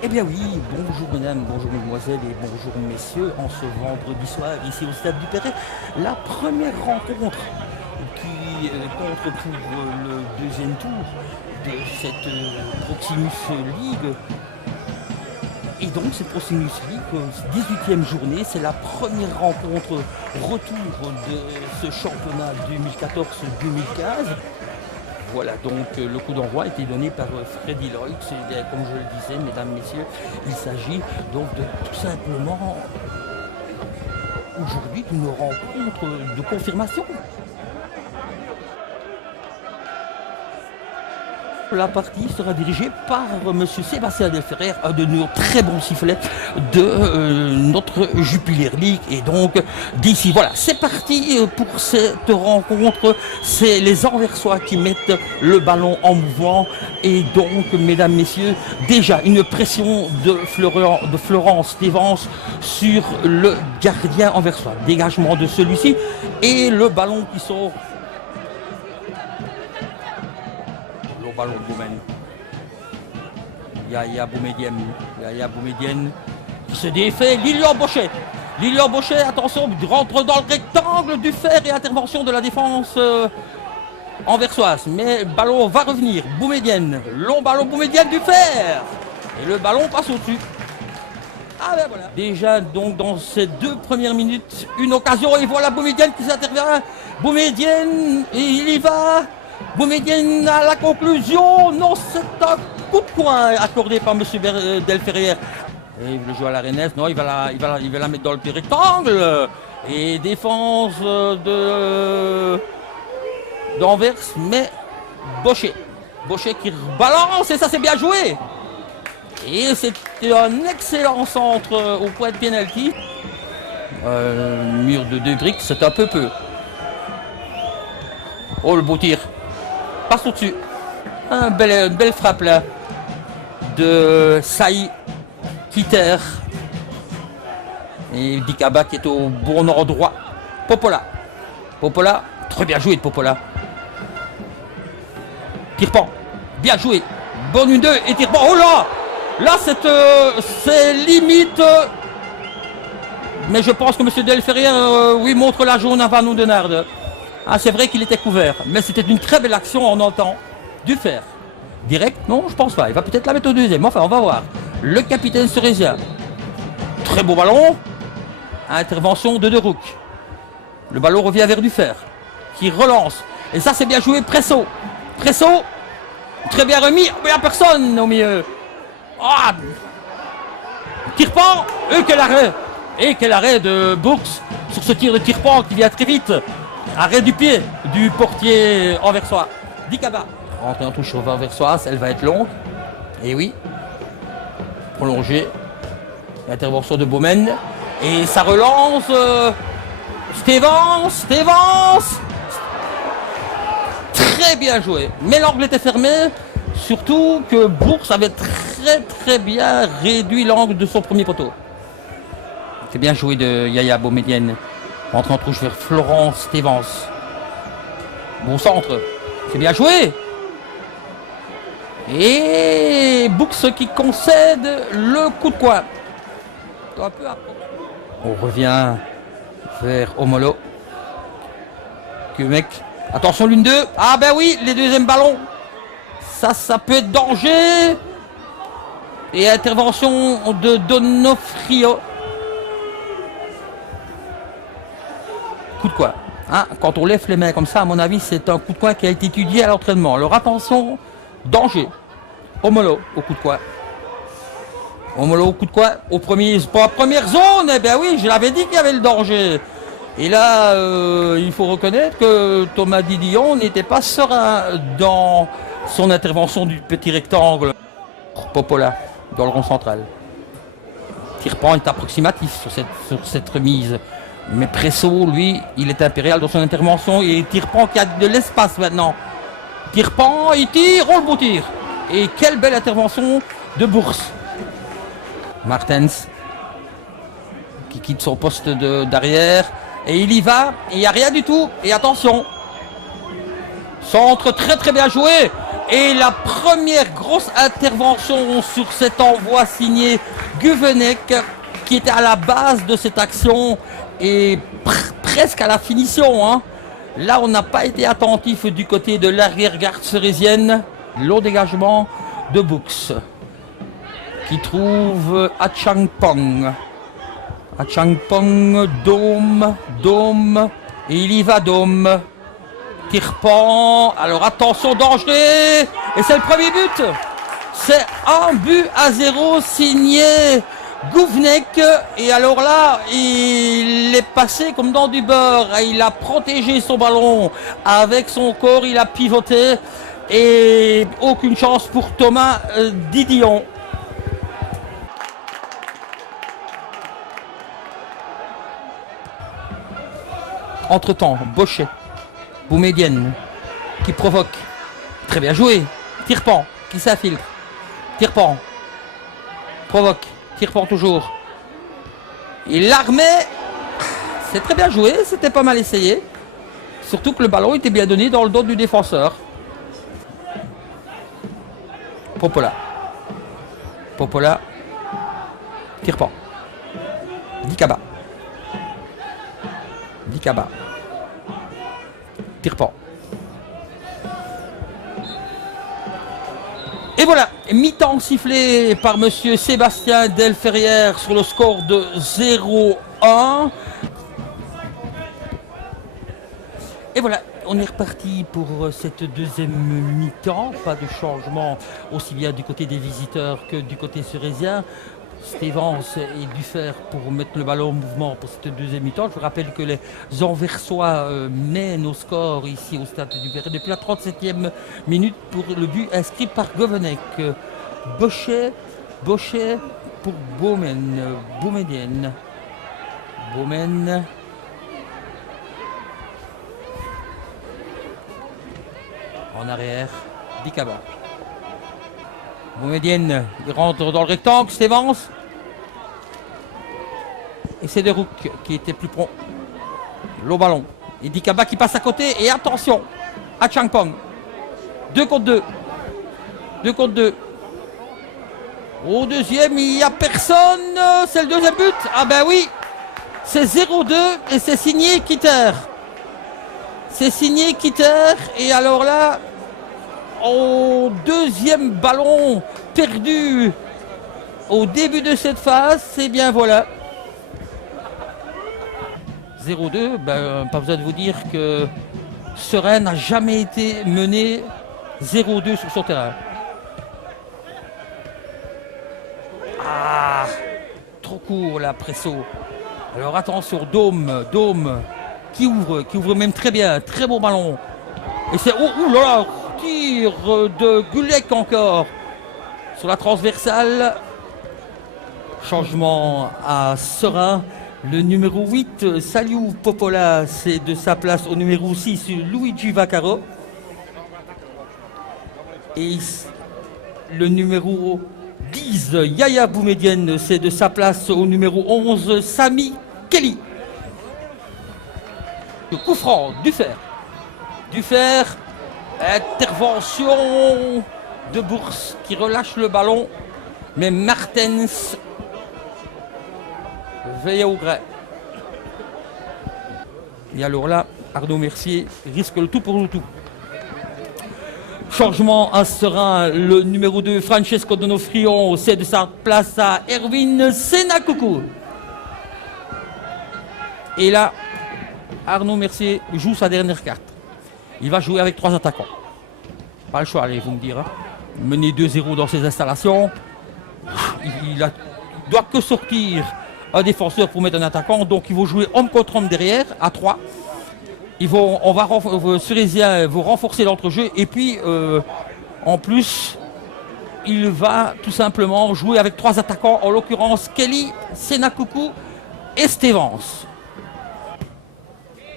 Eh bien oui, bonjour mesdames, bonjour mesdemoiselles et bonjour messieurs. En ce vendredi soir, ici au Stade du Perret, la première rencontre qui contre-couvre le deuxième tour de cette Proximus League. Et donc cette Proximus League, 18e journée, c'est la première rencontre retour de ce championnat 2014-2015. Voilà, donc le coup d'envoi a été donné par Freddy Lloyd. Et comme je le disais, mesdames, messieurs, il s'agit donc de tout simplement aujourd'hui d'une rencontre de confirmation. La partie sera dirigée par M. Sébastien Delferrer, un de nos très bons sifflets de notre Jupiler League. Et donc d'ici, voilà, c'est parti pour cette rencontre. C'est les Anversois qui mettent le ballon en mouvement. Et donc, mesdames, messieurs, déjà une pression de Florence Stevens sur le gardien anversois. Dégagement de celui-ci et le ballon qui sort. Ballon de Boumen. Yaya Boumedienne qui se défait. Lilian Bochet, attention, rentre dans le rectangle du fer et intervention de la défense anversoise. Mais le ballon va revenir. Boumedienne, long ballon Boumedienne du fer. Et le ballon passe au-dessus. Ah ben voilà. Déjà donc dans ces 2 premières minutes, une occasion et voilà Boumedienne qui s'intervient. Boumedienne, il y va. Boumedienne à la conclusion. Non, c'est un coup de poing accordé par M. Delferrière. Et il veut jouer à la Rennes. Non, il va la mettre dans le petit rectangle. Et défense d'Anvers, mais Bochet qui balance et ça c'est bien joué. Et c'est un excellent centre au point de pénalty. Mur de 2 briques, c'est un peu. Oh, le beau tir. Passe au-dessus. Une belle frappe là de Saï Kitter. Et Dikaba qui est au bon endroit. Popola, très bien joué de Popola. Tirpan, bien joué. Bonne 1-2 et Tirpan. Oh là! Là c'est limite. Mais je pense que M. Delferrière oui, montre la jaune à Van Oudenaarde. Ah, c'est vrai qu'il était couvert, mais c'était une très belle action en entend du fer. Direct, non, je pense pas. Il va peut-être la mettre au deuxième. Enfin, on va voir. Le capitaine Cerezia. Très beau ballon. Intervention de Derouk. Le ballon revient vers du fer, qui relance. Et ça, c'est bien joué. Presso. Très bien remis. Il n'y a personne au milieu. Ah. Tirpan. Et quel arrêt de Bourgs sur ce tir de Tirpan qui vient très vite. Arrêt du pied du portier anversois. Dikaba. Rentrée en touche sur anversoise, elle va être longue. Et oui. Prolongée. Intervention de Baumen. Et ça relance. Stevens. Très bien joué. Mais l'angle était fermé. Surtout que Bourgs avait très bien réduit l'angle de son premier poteau. C'est bien joué de Yaya Boumedienne. Rentre en touche vers Florence Stevens. Bon centre. C'est bien joué. Et Bourgs qui concède le coup de coin. Un peu après. On revient vers Omolo. Kumek. Attention l'1-2. Ah ben oui, les deuxièmes ballons. Ça peut être danger. Et intervention de Donofrio. Coup de coin. Hein, quand on lève les mains comme ça, à mon avis, c'est un coup de coin qui a été étudié à l'entraînement. Alors attention, danger. Omolo au coup de coin. Omolo au coup de coin. Pour la première zone, eh bien oui, je l'avais dit qu'il y avait le danger. Et là, il faut reconnaître que Thomas Didillon n'était pas serein dans son intervention du petit rectangle. Popola, dans le rond central. Tirpan est approximatif sur cette remise. Mais Presso, lui, il est impérial dans son intervention et Tirpan qui a de l'espace maintenant. Tirpan, il tire, oh le beau tir. Et quelle belle intervention de Bourgs. Martens qui quitte son poste d'arrière. Et il y va, et il n'y a rien du tout. Et attention. Centre très bien joué. Et la première grosse intervention sur cet envoi signé Guvenek, qui était à la base de cette action et presque à la finition. Hein. Là, on n'a pas été attentif du côté de l'arrière-garde cerésienne. Long dégagement de Bux, qui trouve Achangpong. Achangpong, Dôme, et il y va Dôme. Tirpan, alors attention, danger, et c'est le premier but. C'est 1-0 signé Guvenek, et alors là, il est passé comme dans du beurre, il a protégé son ballon avec son corps, il a pivoté, et aucune chance pour Thomas Didion. Entre-temps, Bochet, Boumedienne, qui provoque. Très bien joué. Tirpan, qui s'infiltre. Tirpan, provoque. Tirpan toujours. Et l'armée, c'est très bien joué, c'était pas mal essayé. Surtout que le ballon était bien donné dans le dos du défenseur. Popola. Tirpan. Dikaba. Tirpan. Et voilà, mi-temps sifflé par monsieur Sébastien Delferrière sur le score de 0-1. Et voilà, on est reparti pour cette deuxième mi-temps. Pas de changement aussi bien du côté des visiteurs que du côté cérésien. Stevens est dû faire pour mettre le ballon en mouvement pour cette deuxième mi-temps. Je vous rappelle que les Anversois mènent au score ici au stade du Verret depuis la 37e minute pour le but inscrit par Guvenek. Bochet pour Boumedienne. En arrière, Dikaba. Boumedienne, il rentre dans le rectangle, Stevens. Et c'est De Rook qui était plus prompt. Le ballon. Et Dikaba qui passe à côté. Et attention, à Changpong. 2 contre 2. Au deuxième, il n'y a personne. C'est le deuxième but. Ah ben oui. C'est 0-2 et c'est signé Kitter. Et alors là, au deuxième ballon perdu au début de cette phase, c'est bien voilà. 0-2, pas besoin de vous dire que Serein n'a jamais été mené 0-2 sur son terrain. Ah, trop court là, Presso. Alors attention, Dôme qui ouvre même très bien, très beau ballon. Et c'est, oh là là, tir de Gulek encore sur la transversale. Changement à Serein. Le numéro 8, Saliou Popola, c'est de sa place au numéro 6, Luigi Vaccaro. Et le numéro 10, Yaya Boumedienne, c'est de sa place au numéro 11, Sami Kelly. Le coup franc, Dufer, intervention de Bourse qui relâche le ballon, mais Martens veille au gré. Et alors là, Arnaud Mercier risque le tout pour le tout. Changement à Serein, le numéro 2, Francesco Donofrio, c'est de sa place à Erwin Senakoukou. Et là, Arnaud Mercier joue sa dernière carte. Il va jouer avec 3 attaquants. Pas le choix, allez, vous me direz. Mener 2-0 dans ses installations. Il doit que sortir un défenseur pour mettre un attaquant. Donc il va jouer homme contre homme derrière, à 3. Cerézien vont renforcer l'entrejeu. Et puis, en plus, il va tout simplement jouer avec 3 attaquants. En l'occurrence, Kelly, Senakoukou et Stevens.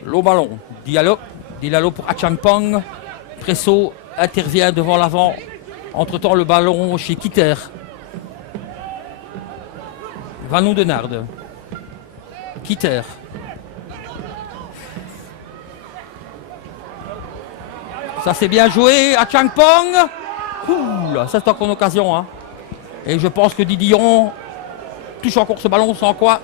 Le ballon, Diallo pour Achangpong. Presso intervient devant l'avant. Entre-temps, le ballon chez Kitter. Van Oudenaard. Kitter. Ça c'est bien joué. Achangpong. Ouh là, ça c'est encore une occasion. Hein. Et je pense que Didillon touche encore ce ballon sans quoi.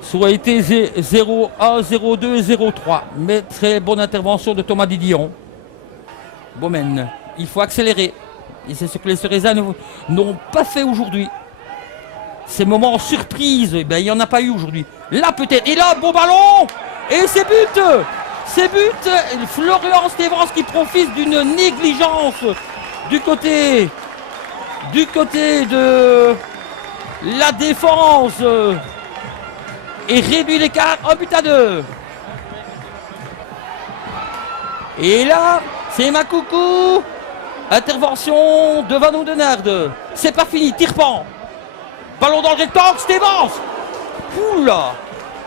Ça aurait été 0-1, 0-2, 0-3. Mais très bonne intervention de Thomas Didillon. Bomen, il faut accélérer. Et c'est ce que les Cerisains n'ont pas fait aujourd'hui. Ces moments surprises, eh ben, il n'y en a pas eu aujourd'hui. Là peut-être, et là, beau ballon. Et c'est but. C'est but. Florian Stevens qui profite d'une négligence du côté de la défense. Et réduit l'écart, 1-2. Et là, c'est Makoukou. Intervention de Van Oudenaarde. C'est pas fini, tire-pan. Ballon dans le rectangle, Stevens. Oula,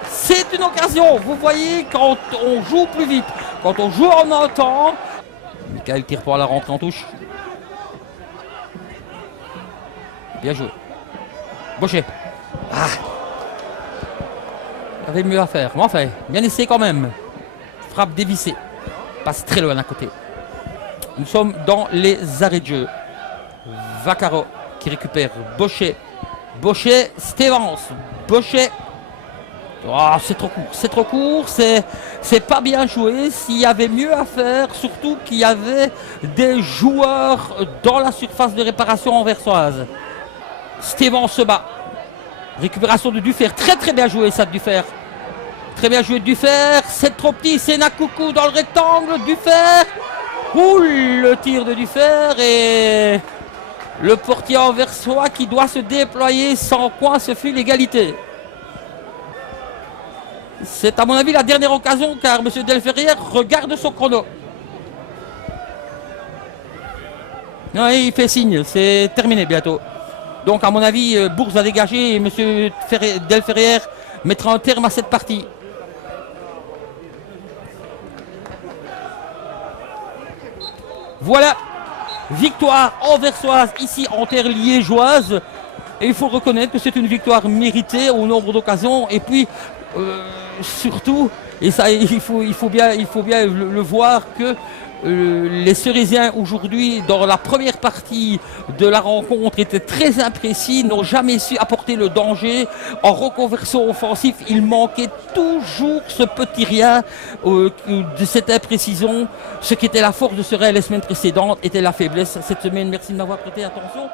c'est une occasion. Vous voyez, quand on joue plus vite, quand on joue en un temps. Michael tire-pan à la rentrée en touche. Bien joué. Bochet. Ah. Il y avait mieux à faire. Mais enfin, bien essayé quand même. Frappe dévissée. Passe très loin d'un côté. Nous sommes dans les arrêts de jeu. Vaccaro qui récupère Bochet. Bochet, Stevens. Bochet. Oh, c'est trop court. C'est trop court. C'est pas bien joué. S'il y avait mieux à faire, surtout qu'il y avait des joueurs dans la surface de réparation anversoise. Stevens se bat. Récupération de Dufer. Très très bien joué ça de Dufer. Très bien joué de Dufer. C'est trop petit. C'est Nakoukou dans le rectangle. Dufer. Ouh, le tir de Dufer et le portier anversois qui doit se déployer, sans quoi ce fut l'égalité. C'est à mon avis la dernière occasion car M. Delferrière regarde son chrono. Non, il fait signe, c'est terminé bientôt. Donc à mon avis, Bourse va dégager et M. Delferrière mettra un terme à cette partie. Voilà, victoire anversoise ici en terre liégeoise. Et il faut reconnaître que c'est une victoire méritée au nombre d'occasions. Et puis, surtout, et ça, il faut bien le voir que les Cerisiens aujourd'hui, dans la première partie de la rencontre, étaient très imprécis, n'ont jamais su apporter le danger. En reconversion offensive, il manquait toujours ce petit rien de cette imprécision. Ce qui était la force de Sorel la semaine précédente était la faiblesse cette semaine. Merci de m'avoir prêté attention.